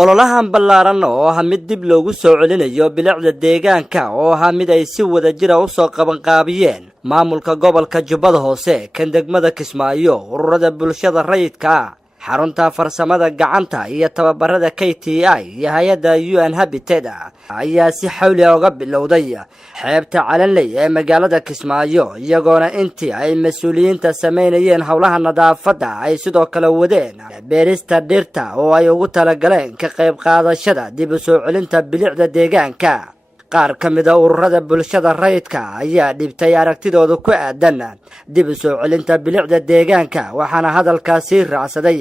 ololahan ballaaran oo ah mid dib loogu soo celinayo bilicda deegaanka oo ah mid ay si wada jir ah u soo qabanqaabiyeen maamulka gobolka Jubbada Hoose kan degmada Kismaayo ururada bulshada rayidka xarunta farsamada gacanta iyo tababarada KTI iyo hay'adda UN Habitat ayaa si xawli ah uga bilowday xeebta Calanley ee magaalada Kismaayo iyagoona intii ay mas'uuliyiinta sameynayeen hawlaha nadaafadda ay sidoo kale wadeen beerista dhirta oo ay ugu talagaleen ka qayb qaadashada dib u soo celinta bilicda deegaanka. qaar ka mid ah ururada bulshada rayidka ayaa dhibtay aragtidooda ku aadan dib u soo celinta bilicda deegaanka waxaana hadalkaasi raacsaday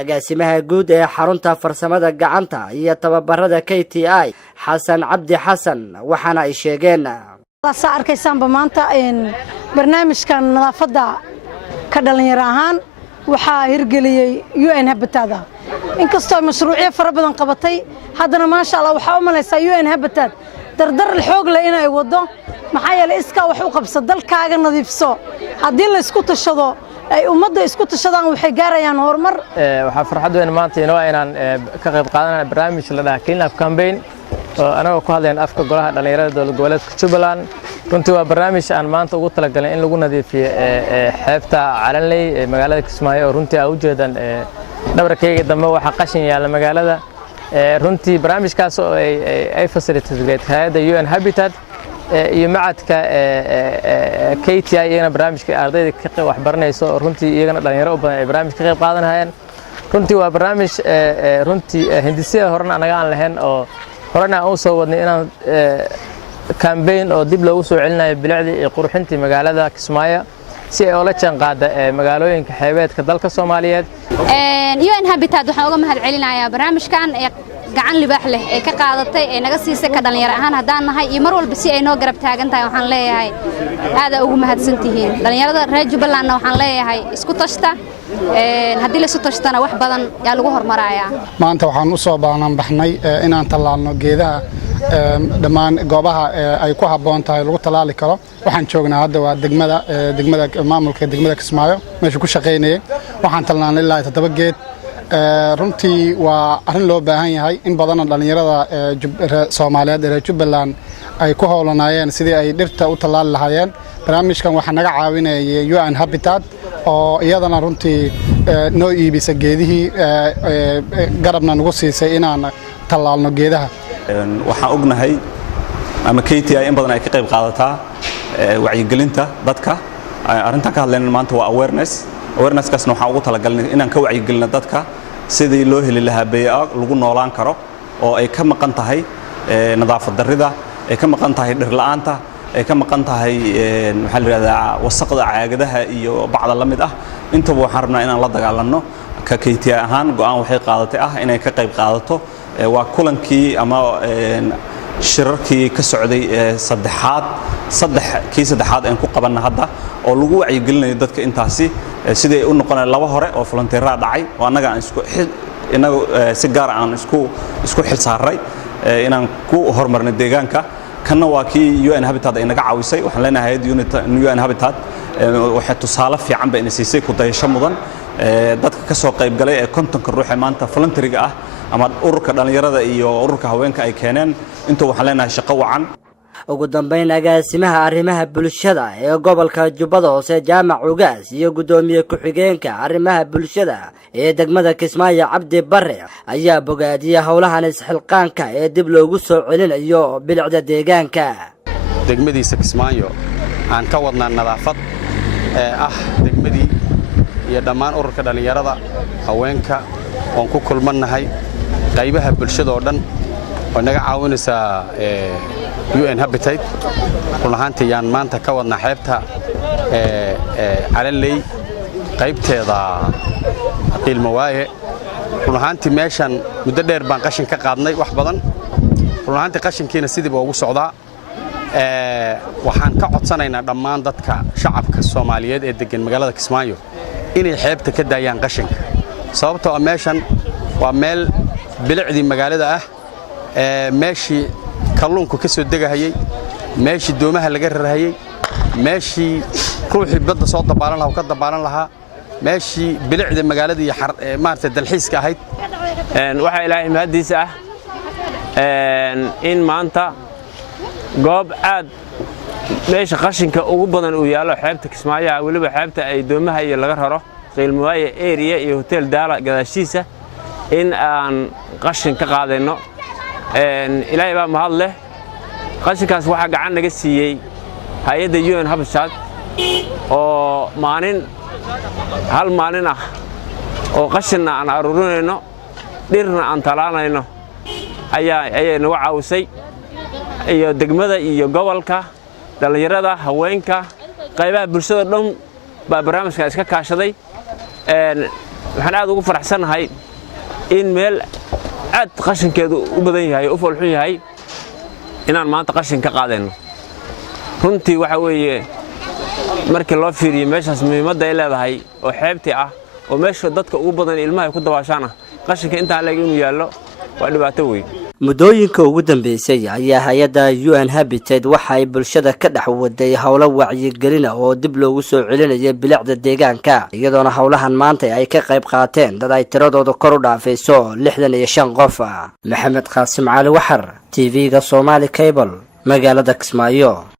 agaasimaha guud ee xarunta farsamada gacanta iyo tababarada KTI Xasan Cabdi Xasan waxaana ay sheegeen arkaysaanba maanta barnaamijkan nadaafadda ka dhalinyaro ahaan waxaa hirgeliyay UN Habitat inkastoo mashruucyo fara badan qabatay haddana maasha Allah waxa u malaysaa UN Habitat dardar xoog leh inay wado maxaa yeelay iska wax u qabso dalkaaga nadiifso haddii la isku tashado ay ummadda isku tashadaan waxay gaarayaan horumar. waxaa farxad weyn maanta inaan ka qayb qaadanay barnaamij la dhaha Clean Up Campaign oo anaga ku hadlayna afka golaha dhalinyarada dowlad goboleedka Jubbaland. runtii waa barnaamij aan maanta ugu talagalay in lagu nadiifiyo xeebta Calanley ee magaalada Kismaayo oo runtii ay u jeedaan dhabarkayga dambe waxa qashin yaala magaalada. runtii barnaamijkaas oo ay facilitate hay'adda UN Habitat iyo macadka KTI iyagana barnaamijka ardayda ka wax baranayso runtii iyagana dhalinyaro u badan ay barnaamij ka qayb qaadanayaan. runtii waa barnaamij runtii hindisiya horena anaga aan lahayn oo horena aan u soo wadnay inaan campaign oo dib loogu soo celinayo bilicda iyo qurxinta magaalada Kismaayo si ay ula jaanqaado magaalooyinka xeebeedka dalka Soomaaliyeed. UN Habitat waxaan uga mahad celinayaa barnaamijkan gacan libaax leh ee ka qaadatay ee naga siisay ka dhalinyaro ahaan haddaan nahay iyo mar walba si ay noo garab taagan tahay waxaan leeyahay aad ugu mahadsantihiin dhalinyarada reer Jubbaland waxaan leeyahay isku tashta haddii la isku tashtana wax badan yaa lagu hormarayaa. maanta waxaan u soo baxnay inaan talaalno geedaha dhammaan goobaha ay ku habboon tahay lagu talaali karo. waxaan joognaa hadda waa degmada maamulka degmada Kismaayo meesha ku shaqeynayay waxaan talnaan ilaa 7 geed. runtii waa arrin loo baahan yahay in badan dhalinyarada Soomaaliyeed ee Jubbaland ay ku howlanayeen sidii ay dhirta u talaali lahaayeen. barnaamijkan waxa naga caawinayay UN Habitat oo iyadana runtii noo iibisa geedihii garabna nagu siisay inaan talaalno geedaha. waxaan ognahay ama KTI in badan ay ka qayb qaadataa wacyigelinta dadka. arrinta ka hadlayna maanta waa awareness-kaasna waxaan ugu talagalnay inaan ka wacyigelino dadka sidii loo heli lahaa bay'ad lagu noolaan karo oo ay ka maqan tahay nadaafad darrida, ay ka maqan tahay dhir la'aanta, ay ka maqan tahay waxa la yiraahdaa wasaqda caagadaha iyo bacda la mid ah. intaba waxaan rabnaa inaan la dagaalanno ka KTI ahaan go'aan waxay qaadatay inay ka qayb qaadato waa kulankii ama shirarkii ka socday saddexaad aan ku qabanna hadda oo lagu wacyigelinayo dadka intaasi sidii ay u noqonayaan laba hore oo volunteer dhacay oo annaga aan inagu si gaar aan isku xil saaray inaan ku horumarno deegaanka. kana waa kii UN Habitat ay naga caawisay. waxaan leenahay UN Habitat waxay tusaale fiican ba inay siisay ku dayasho mudan dadka ka soo qayb galay ee kontonka ruux ee maanta volunteeriga ah ama ururka dhalinyarada iyo ururka haweenka ay keeneen inta waxaan leenahay shaqo wacan. ugu dambeyn agaasimaha arrimaha bulshada ee gobolka Jubbada Hoose Jaamac Ugaas iyo gudoomiye ku-xigeenka arrimaha bulshada ee degmada Kismaayo Cabdi Barre ayaa bogaadiyay howlahan isxilqaanka ee dib loogu soo celinayo bilicda deegaanka. degmadiisa Kismaayo aan ka wadnaa nadaafad degmadii iyo dhammaan ururka dhalinyarada haweenka oo ku kulmanahay qaybaha bulshada oo dhan oo naga caawinaysa UN Habitat. runtii yaan maanta ka wadnaa xeebta Calanley qaybteeda Qiilmawaaye. runtii meeshan muddo dheer baan qashin ka qaadnay wax badan. runtii qashinkiina sidii ugu socdaa. waxaan ka codsanaynaa dhammaan dadka shacabka Soomaaliyeed ee degan magaalada Kismaayo inay xeebta ka daayaan qashinka sababtoo ah meeshan waa meel bilicdii magaalada meeshii kalluunku ka soo degahayay meeshii doomaha laga rarahayay meeshii ruuxii badda soo dabaalan lahaa ka dabaalan lahaa meeshii bilicda magaalada iyo maartay dalxiiska ahayd waxa ilaahay mahadiisa ah in maanta goob aad meesha qashinka ugu badan uu yaalo xeebta Kismaayo waliba xeebta ay doomaha iyo laga raro qiilmooye area iyo hotel Daala gadaashiisa in aan qashin ka qaadayno ilaahay baa mahad leh qashinkaas waxa gacan naga siiyay hay'adda UN Habitat oo hal maalin ah oo qashin aan aruurinayno dhirna aan talaalayno ayay nagu caawisay iyo degmada iyo gobolka dhalinyarada haweenka qaybaha bulshada dhan baa barnaamijka iska kaashaday waxaan aad ugu faraxsanahay in meel aad qashinkeedu u badan yahay oo fulxun yahay inaan maanta qashin ka qaadayno runtii waxa weeye markii loo fiiriyo meeshaas muhiimadda ay leedahay oo xeebtii ah oo meesha dadka ugu badan ilmaha ku dabaashaan qashinka inta leeg inuu yaallo waa dhibaato weyn muddooyinka ugu dambeysay ayaa hay'adda UN Habitat waxa ay bulshada ka dhex waday hawlo wacyigelin oo dib loogu soo celinaya bilicda deegaanka iyadoona hawlahan maanta ay ka qayb qaateen dad ay tiradooda kor u dhaafayso 65 qof Maxamed Qaasim Cali Waxar TV-ga Somali Cable magaalada Kismaayo.